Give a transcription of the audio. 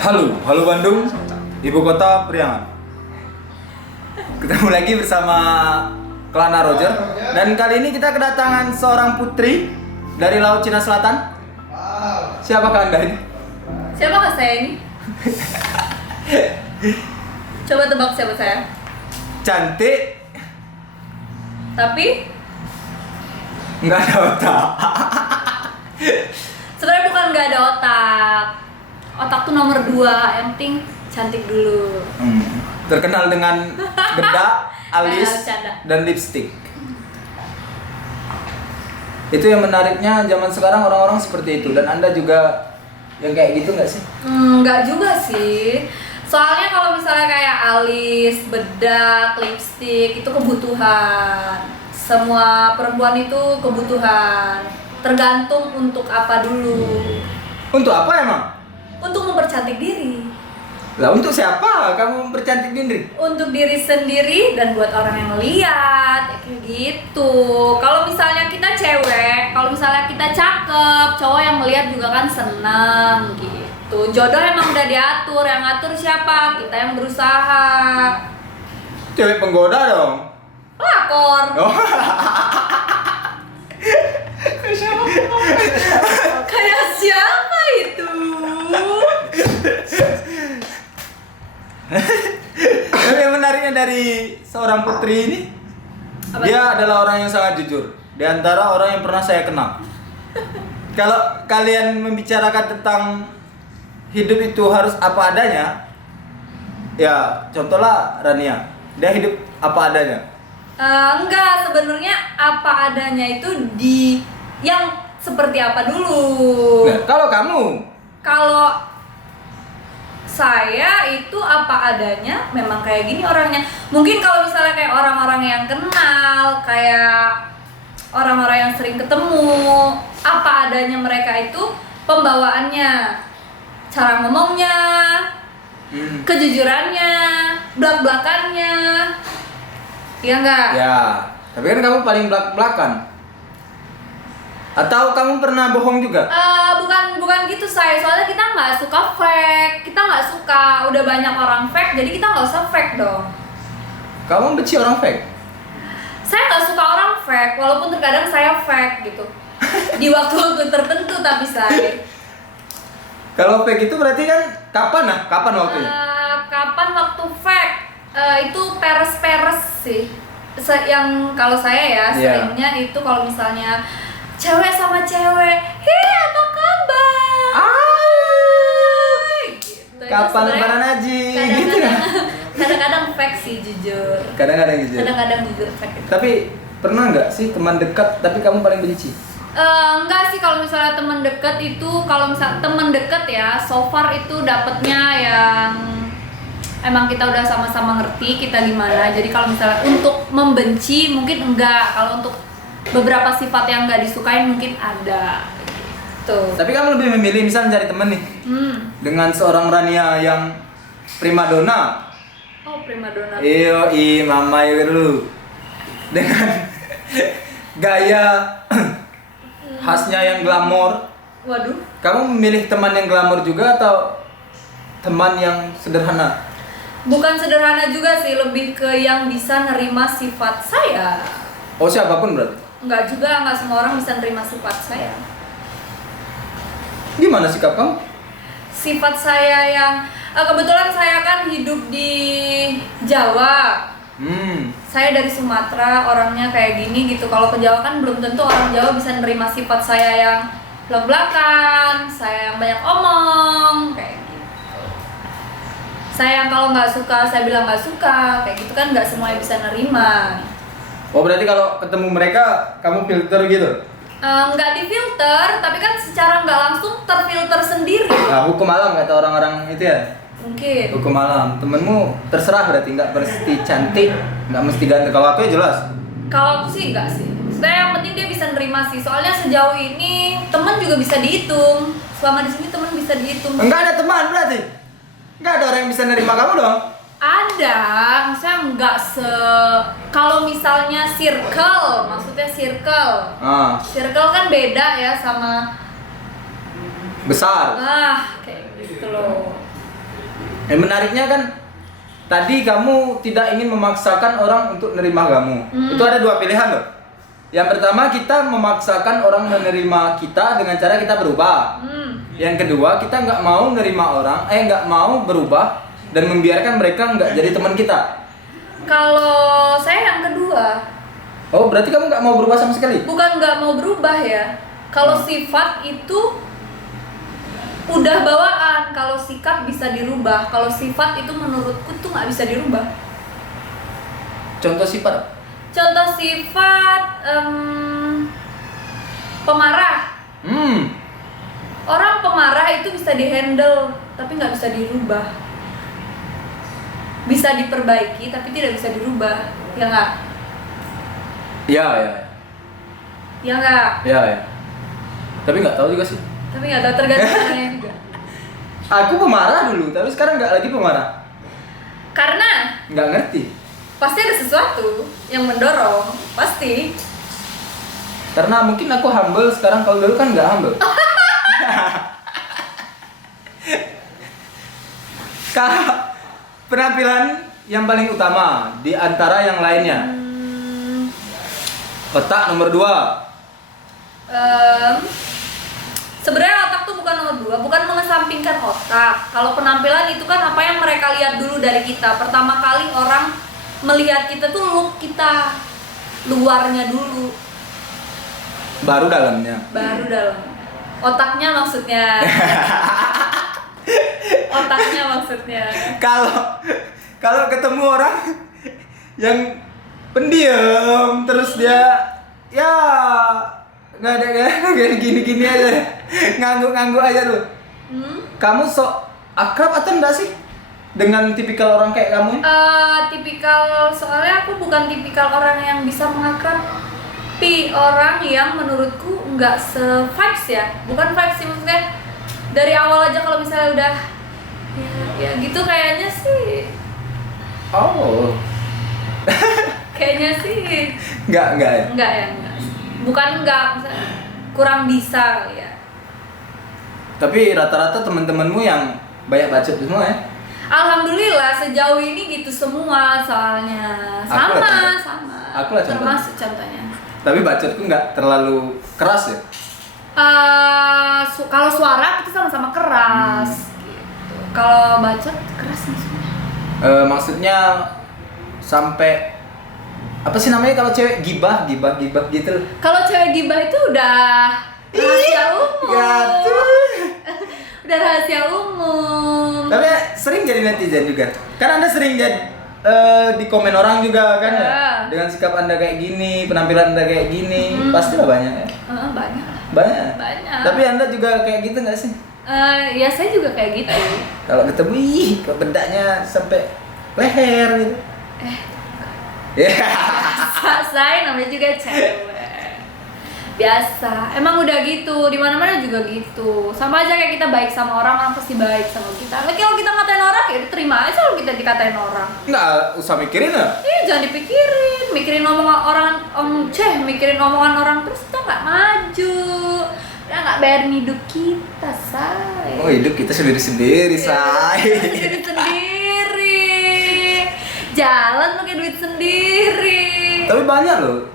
Halo Bandung, ibu kota Priangan. Ketemu lagi bersama Kelana Roger. Dan kali ini kita kedatangan seorang putri dari Laut Cina Selatan. Siapakah Anda ini? Siapakah saya ini? Coba tebak siapa saya. Cantik, Tapi nggak ada otak. sebenarnya bukan nggak ada otak. Otak tuh nomor 2, yang penting cantik dulu. Terkenal dengan bedak, alis, Bercanda. dan lipstick. Itu yang menariknya zaman sekarang orang-orang seperti itu. Dan Anda juga yang kayak gitu nggak sih? Nggak juga sih. Soalnya kalau misalnya kayak alis, bedak, lipstick itu kebutuhan. Semua perempuan itu kebutuhan. Tergantung untuk apa dulu. Untuk apa emang? Untuk mempercantik diri. Lah untuk siapa kamu mempercantik diri? Untuk diri sendiri dan buat orang yang lihat, ya kayak gitu. Kalau misalnya kita cewek, kalau misalnya kita cakep, cowok yang melihat juga kan seneng gitu. Jodoh emang udah diatur, yang ngatur siapa? Kita yang berusaha. Cewek penggoda dong. Pelakor. Oh. Kayak siapa itu? Tapi yang menariknya dari seorang putri ini, Apa dia adalah orang yang sangat jujur. Di antara orang yang pernah saya kenal. Kalau kalian membicarakan tentang hidup itu harus apa adanya, ya contohlah Rania, dia hidup apa adanya. Enggak, sebenarnya apa adanya itu di yang seperti apa dulu. Nah, kalau kamu, Kalau saya itu apa adanya, memang kayak gini orangnya. Mungkin kalau misalnya kayak orang-orang yang kenal, kayak orang-orang yang sering ketemu, apa adanya mereka itu pembawaannya, cara ngomongnya, kejujurannya, belak-belakannya. Iya enggak? ya, tapi kan kamu paling belak-belakan. Atau kamu pernah bohong juga? Bukan gitu saya, soalnya kita nggak suka fake, kita nggak suka udah banyak orang fake, jadi kita nggak usah fake dong. Kamu benci orang fake? Saya nggak suka orang fake, walaupun terkadang saya fake gitu di waktu-waktu tertentu, tapi saya Kalau fake itu berarti kan kapan waktunya? kapan waktu fake. Itu peres-peres sih. Yang kalau saya ya seringnya itu kalau misalnya cewek sama cewek, hei apa kabar? Gitu. Itu Kapan sebenarnya lebaran haji? Gitu ya? Kadang-kadang fake sih, jujur. Kadang-kadang gitu. Kadang-kadang jujur fake itu. Tapi pernah nggak sih teman dekat tapi kamu paling benci? Enggak sih, kalau misalnya teman dekat itu, kalau misalnya teman dekat ya, so far itu dapetnya yang emang kita udah sama-sama ngerti kita gimana. Jadi kalau misalnya untuk membenci mungkin enggak, kalau untuk beberapa sifat yang enggak disukain mungkin ada. Tuh. Tapi kamu lebih memilih misalnya cari temen nih dengan seorang Rania yang primadona. Oh, primadona. Iyo, mama dulu. Dengan gaya khasnya yang glamor. Waduh. Kamu memilih teman yang glamor juga atau teman yang sederhana? Bukan sederhana juga sih, lebih ke yang bisa nerima sifat saya. Oh, siapapun berarti? Enggak juga, enggak semua orang bisa nerima sifat saya. Gimana sikap kamu? Sifat saya yang kebetulan saya kan hidup di Jawa. Saya dari Sumatera, orangnya kayak gini gitu. Kalau ke Jawa kan belum tentu orang Jawa bisa nerima sifat saya yang belak-belakan, saya yang banyak omong, kayak gitu. Saya yang kalau nggak suka, saya bilang nggak suka, kayak gitu kan nggak semuanya bisa nerima. Oh, berarti kalau ketemu mereka kamu filter gitu? Nggak difilter, tapi kan secara nggak langsung terfilter sendiri. Nah, hukum alam kata orang-orang itu ya? Mungkin. Hukum alam. Temenmu terserah berarti, nggak mesti cantik, nggak mesti ganteng. Kalau aku ya jelas. Kalau aku sih enggak sih. Sebenarnya yang penting dia bisa nerima sih. Soalnya sejauh ini teman juga bisa dihitung. Selama di sini teman bisa dihitung. Enggak ada teman berarti? Nggak ada orang yang bisa nerima kamu dong? Ada, maksudnya enggak kalau misalnya circle, maksudnya circle. Circle kan beda ya sama Besar. kayak gitu loh. Menariknya kan tadi kamu tidak ingin memaksakan orang untuk menerima kamu. Itu ada dua pilihan loh. Yang pertama, kita memaksakan orang menerima kita dengan cara kita berubah. Yang kedua, kita nggak mau menerima orang, nggak mau berubah dan membiarkan mereka nggak jadi teman kita. Kalau saya yang kedua. Oh, berarti kamu nggak mau berubah sama sekali? Bukan nggak mau berubah ya. Kalau sifat itu udah bawaan. Kalau sikap bisa dirubah. Kalau sifat itu menurutku tuh nggak bisa dirubah. Contoh sifat? Contoh sifat pemarah. Orang pemarah itu bisa dihandle, tapi nggak bisa dirubah. Bisa diperbaiki, tapi tidak bisa dirubah. Ya nggak? Ya. Ya nggak? Ya. Tapi nggak tahu juga sih. Tapi nggak tahu, tergantung orangnya juga. Aku pemarah dulu, tapi sekarang nggak lagi pemarah. Karena Nggak ngerti. pasti ada sesuatu yang mendorong, pasti. Karena mungkin aku humble sekarang, kalau dulu kan nggak humble. Kalau penampilan yang paling utama di antara yang lainnya, otak nomor 2. Sebenarnya otak tuh bukan nomor 2, bukan mengesampingkan otak. Kalau penampilan itu kan apa yang mereka lihat dulu dari kita. Pertama kali orang melihat kita tuh look kita, luarnya dulu, baru dalamnya. baru dalam. Otaknya maksudnya. Otaknya maksudnya. Kalau ketemu orang yang pendiam terus dia ya nggak ada kayak gini aja, ngangguk aja tuh. Kamu sok akrab atau enggak sih dengan tipikal orang kayak kamu? Tipikal, soalnya aku bukan tipikal orang yang bisa mengakrabi orang yang menurutku nggak se-vibes ya. Bukan vibes sih, maksudnya dari awal aja kalau misalnya udah ya gitu kayaknya sih. Oh. Kayaknya sih Enggak ya? enggak ya, enggak. Bukan enggak, misalnya kurang bisa kali ya. Tapi rata-rata teman-temanmu yang banyak bacot semua ya? Alhamdulillah sejauh ini gitu semua soalnya. Aku lah contoh. Sama. Aku lah contoh. Termasuk contohnya. Tapi bacotku nggak terlalu keras ya? Kalau suara kita sama-sama keras gitu. Kalau bacot keras maksudnya. Maksudnya sampai apa sih namanya kalau cewek gibah gitu? Kalau cewek gibah itu udah rahasia umum. Udah rahasia umum. Tapi sering jadi netizen juga. Kan Anda sering jadi di komen orang juga kan ya? Dengan sikap Anda kayak gini, penampilan Anda kayak gini, pastilah banyak ya. Banyak. Banyak. Tapi Anda juga kayak gitu nggak sih? Ya saya juga kayak gitu. Kalau ketemu, kok bedaknya sampai leher gitu. Saya namanya juga cewek. Biasa. Emang udah gitu. Di mana-mana juga gitu. Sama aja kayak kita baik sama orang, orang pasti baik sama kita. Lagi kalau kita ngatain orang, ya terima aja kalau kita dikatain orang. Nggak usah mikirin ya? Iya, jangan dipikirin. Mikirin omongan orang, mikirin omongan orang terus kita nggak maju. Kita nggak bayarin hidup kita, say. Oh, hidup kita sendiri-sendiri, say. Sendiri. Jalan pakai duit sendiri. Tapi banyak loh